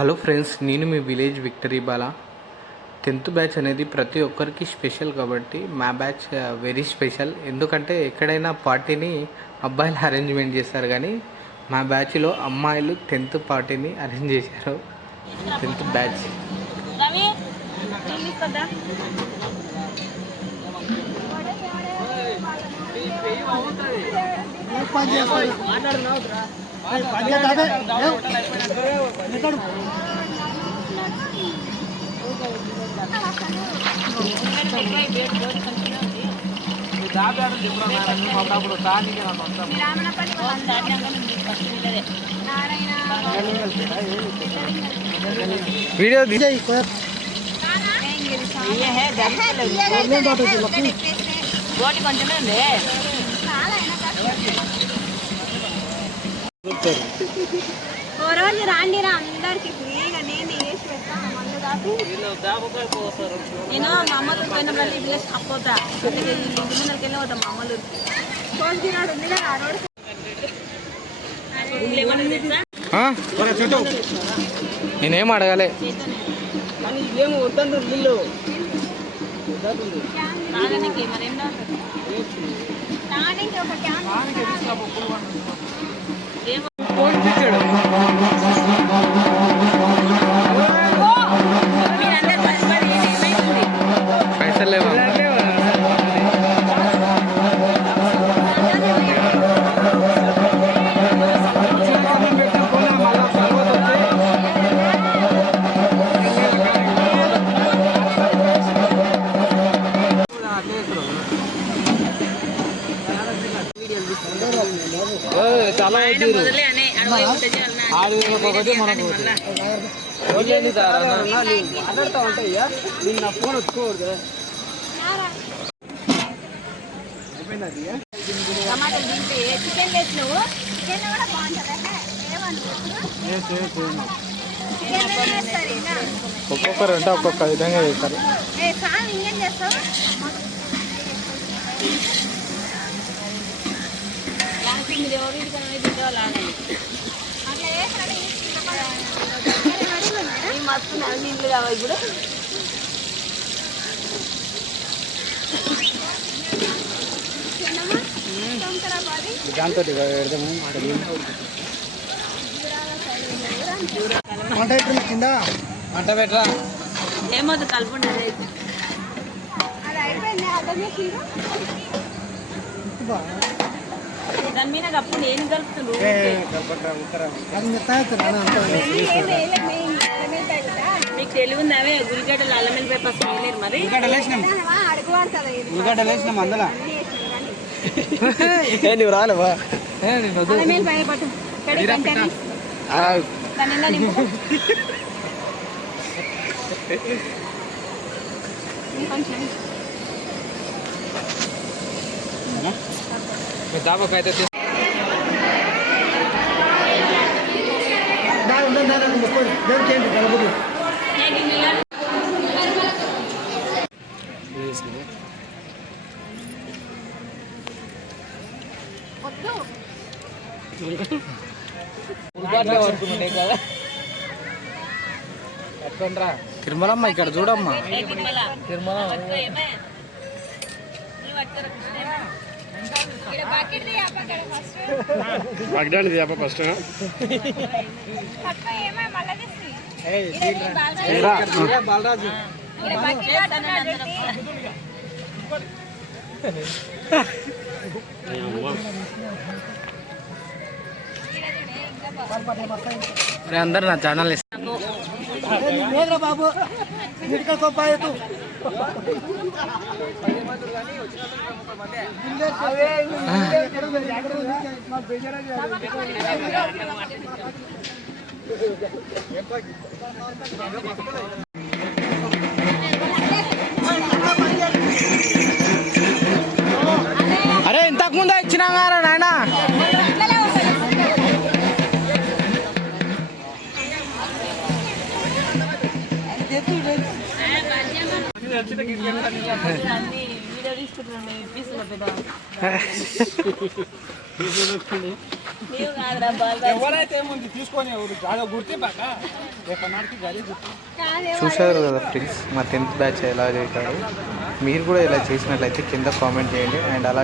Hello friends, నేను మీ village victory Bala. 10th batch అనేది ప్రతి ఒక్కరికి స్పెషల్ కాబట్టి మా బ్యాచ్ వెరీ స్పెషల్. ఎందుకంటే ఎక్కడైనా పార్టీని అబ్బాయిలు అరేంజ్మెంట్ చేస్తారు, కానీ మా బ్యాచ్లో అమ్మాయిలు 10th పార్టీని అరేంజ్ చేశారు. 10th బ్యాచ్ వీడియో ఓ రోజు రాండిరా అందరికి ఫ్రీగా నేను వేసి పెడతాను. మందు దాపి నేను మా అమ్మలు పోయిన మళ్ళీ విలేజ్ అప్పోతా ఇంటి ముందరికి వెళ్ళి పోతాం. మా అమ్మలు కోసినాడు ఉంది కదా ఆ రోడ్. నేనేం అడగాలి. పైసలు లేవా? చాలా మాట్లాడుతూ ఉంటాయి. నిన్న ఫోన్ వచ్చుకోకూడదు. టమాటాలు దింపి చికెన్ వేసినావు. చికెన్ కూడా బాగుంటుంది. ఒక్కొక్కరు అంటే ఒక్కొక్క విధంగా చేస్తారు. ఇంకేం చేస్తావు? మస్తు నీళ్ళు కావాలి ఇప్పుడు. దాంతో కింద మంట పెట్టరా. ఏమవుతుంది కలుపుండే దాని మీద కప్పుడు ఏం కలుపుతుంది. మీకు తెలివి ఉందావే ఉల్లిగడ్డలు అల్లం వెల్లిపాయ పసుపు వేయలేరు మరి. ఉల్లిగడ్డలు వేసినాం అందులో. నువ్వు రాలేవా? దాబాకైతే తిరుమలమ్మ ఇక్కడ చూడమ్మా. తిరుమల ఫస్ట్ బాలరాజు అందరు నా ఛానల్ బాబు అరే ఇంతకు ముందే ఇచ్చినా గారా నాయన. వీడియో తీసుకుంటున్నాను. నీవు కాదురా బాలరాజు. ఎవరైతే ఏముంది తీసుకొని ఎవరు జాగా గుర్తింపాక రేపటి గది గుర్తు. చూశారు కదా ఫ్రెండ్స్, మా 10th బ్యాచ్ ఎలా చేశారు. మీరు కూడా ఇలా చేసినట్లయితే కింద కామెంట్ చేయండి. అండ్ అలాగే